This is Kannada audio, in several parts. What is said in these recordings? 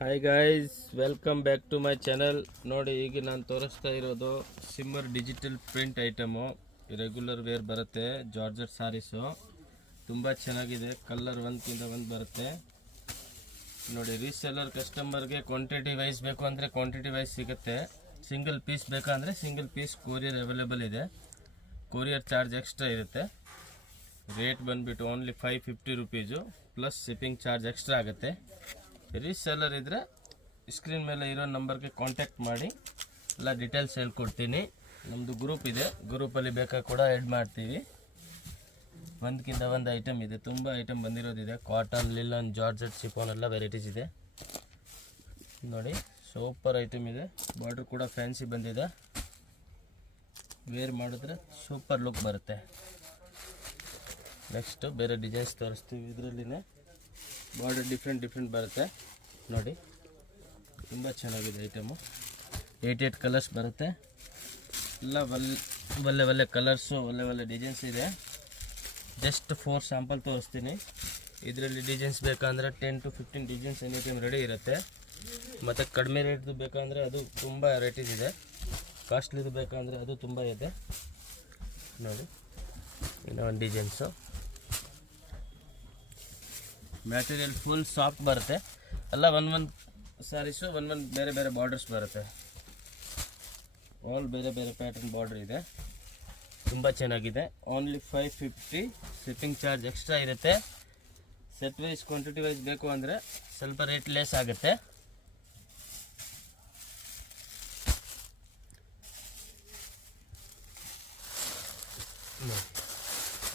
Hi guys, welcome back to my channel. ನೋಡಿ, ಈಗ ನಾನು ತೋರಿಸ್ತಾ ಇರೋದು shimmer digital print item. Regular wear ಬರುತ್ತೆ, ಜಾರ್ಜೆಟ್ ಸಾರೀಸು. ತುಂಬ ಚೆನ್ನಾಗಿದೆ, ಕಲರ್ ಒಂದಕ್ಕಿಂತ ಒಂದು ಬರುತ್ತೆ. ನೋಡಿ, ರೀಸೆಲ್ಲರ್ ಕಸ್ಟಮರ್ಗೆ ಕ್ವಾಂಟಿಟಿ ವೈಸ್ ಬೇಕು ಅಂದರೆ ಕ್ವಾಂಟಿಟಿ ವೈಸ್ ಸಿಗುತ್ತೆ. ಸಿಂಗಲ್ ಪೀಸ್ ಬೇಕಂದರೆ ಸಿಂಗಲ್ ಪೀಸ್ ಕೊರಿಯರ್ ಅವೈಲೇಬಲ್ ಇದೆ. ಕೊರಿಯರ್ ಚಾರ್ಜ್ ಎಕ್ಸ್ಟ್ರಾ ಇರುತ್ತೆ. ರೇಟ್ ಬಂದುಬಿಟ್ಟು only 550 rupees plus shipping charge extra ಆಗುತ್ತೆ. ರೀಸೆಲ್ಲರ್ ಇದ್ದರೆ ಸ್ಕ್ರೀನ್ ಮೇಲೆ ಇರೋ ನಂಬರ್ಗೆ ಕಾಂಟ್ಯಾಕ್ಟ್ ಮಾಡಿ, ಎಲ್ಲ ಡೀಟೇಲ್ಸ್ ಹೇಳ್ಕೊಡ್ತೀನಿ. ನಮ್ಮದು ಗ್ರೂಪ್ ಇದೆ, ಗ್ರೂಪಲ್ಲಿ ಬೇಕಾಗಿ ಕೂಡ ಆ್ಯಡ್ ಮಾಡ್ತೀವಿ. ಒಂದಕ್ಕಿಂತ ಒಂದು ಐಟಮ್ ಇದೆ, ತುಂಬ ಐಟಮ್ ಬಂದಿರೋದಿದೆ. ಕಾಟನ್, ಲಿಲನ್, ಜಾರ್ಜೆಟ್, ಶಿಫಾನ್ ಎಲ್ಲ ವೆರೈಟೀಸ್ ಇದೆ. ನೋಡಿ, ಸೂಪರ್ ಐಟಮ್ ಇದೆ. ಬಾರ್ಡ್ರ್ ಕೂಡ ಫ್ಯಾನ್ಸಿ ಬಂದಿದೆ. ವೇರ್ ಮಾಡಿದ್ರೆ ಸೂಪರ್ ಲುಕ್ ಬರುತ್ತೆ. ನೆಕ್ಸ್ಟು ಬೇರೆ ಡಿಸೈನ್ಸ್ ತೋರಿಸ್ತೀವಿ. ಇದರಲ್ಲಿನೇ ಬಾರ್ಡರ್ ಡಿಫ್ರೆಂಟ್ ಬರುತ್ತೆ. ನೋಡಿ, ತುಂಬ ಚೆನ್ನಾಗಿದೆ ಐಟಮು. 8 ಕಲರ್ಸ್ ಬರುತ್ತೆ. ಎಲ್ಲ ಒಳ್ಳೆ ಕಲರ್ಸು, ಒಳ್ಳೆ ಡಿಸೈನ್ಸ್ ಇದೆ. ಜಸ್ಟ್ 4 ಸ್ಯಾಂಪಲ್ ತೋರಿಸ್ತೀನಿ. ಇದರಲ್ಲಿ ಡಿಸೈನ್ಸ್ ಬೇಕಂದರೆ 10 to 15 designs any time ready ಇರುತ್ತೆ. ಮತ್ತು ಕಡಿಮೆ ರೇಟ್ದು ಬೇಕಂದರೆ ಅದು ತುಂಬ ವೆರೈಟೀಸ್ ಇದೆ. ಕಾಸ್ಟ್ಲಿದು ಬೇಕಂದರೆ ಅದು ತುಂಬ ಇದೆ. ನೋಡಿ, ಇನ್ನೊಂದು ಡಿಸೈನ್ಸು. ಮ್ಯಾಟೀರಿಯಲ್ ಫುಲ್ ಸಾಫ್ಟ್ ಬರುತ್ತೆ. ಎಲ್ಲ ಒಂದೊಂದು ಸ್ಯಾರೀಸು ಒಂದೊಂದು ಬೇರೆ ಬಾರ್ಡರ್ಸ್ ಬರುತ್ತೆ. ಆಲ್ ಬೇರೆ ಪ್ಯಾಟರ್ನ್ ಬಾರ್ಡರ್ ಇದೆ. ತುಂಬ ಚೆನ್ನಾಗಿದೆ. ಓನ್ಲಿ 550. ಶಿಪ್ಪಿಂಗ್ ಚಾರ್ಜ್ ಎಕ್ಸ್ಟ್ರಾ ಇರುತ್ತೆ. ಸೆಟ್ ವೈಸ್ ಕ್ವಾಂಟಿಟಿ ವೈಸ್ ಬೇಕು ಅಂದರೆ ಸ್ವಲ್ಪ ರೇಟ್ ಲೆಸ್ ಆಗುತ್ತೆ.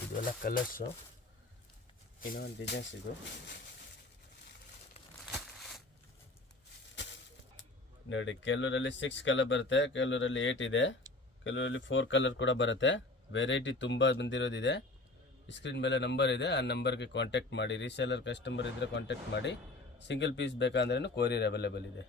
ಇದೆಲ್ಲ ಕಲರ್ಸು. ಇನ್ನೊಂದು ಡಿಸೈನ್ಸ್ ಇದು. ನೋಡಿ, ಕೆಲವರಲ್ಲಿ 6 ಕಲರ್ ಬರುತ್ತೆ, ಕೆಲವರಲ್ಲಿ 8 ಇದೆ, ಕೆಲವರಲ್ಲಿ 4 ಕಲರ್ ಕೂಡ ಬರುತ್ತೆ. ವೆರೈಟಿ ತುಂಬ ಬಂದಿರೋದಿದೆ. ಸ್ಕ್ರೀನ್ ಮೇಲೆ ನಂಬರ್ ಇದೆ, ಆ ನಂಬರ್ಗೆ ಕಾಂಟ್ಯಾಕ್ಟ್ ಮಾಡಿ. ರೀಸೇಲರ್ ಕಸ್ಟಮರ್ ಇದ್ದರೆ ಕಾಂಟ್ಯಾಕ್ಟ್ ಮಾಡಿ. ಸಿಂಗಲ್ ಪೀಸ್ ಬೇಕಂದ್ರೂ ಕೊರಿಯರ್ ಅವೈಲೇಬಲ್ ಇದೆ.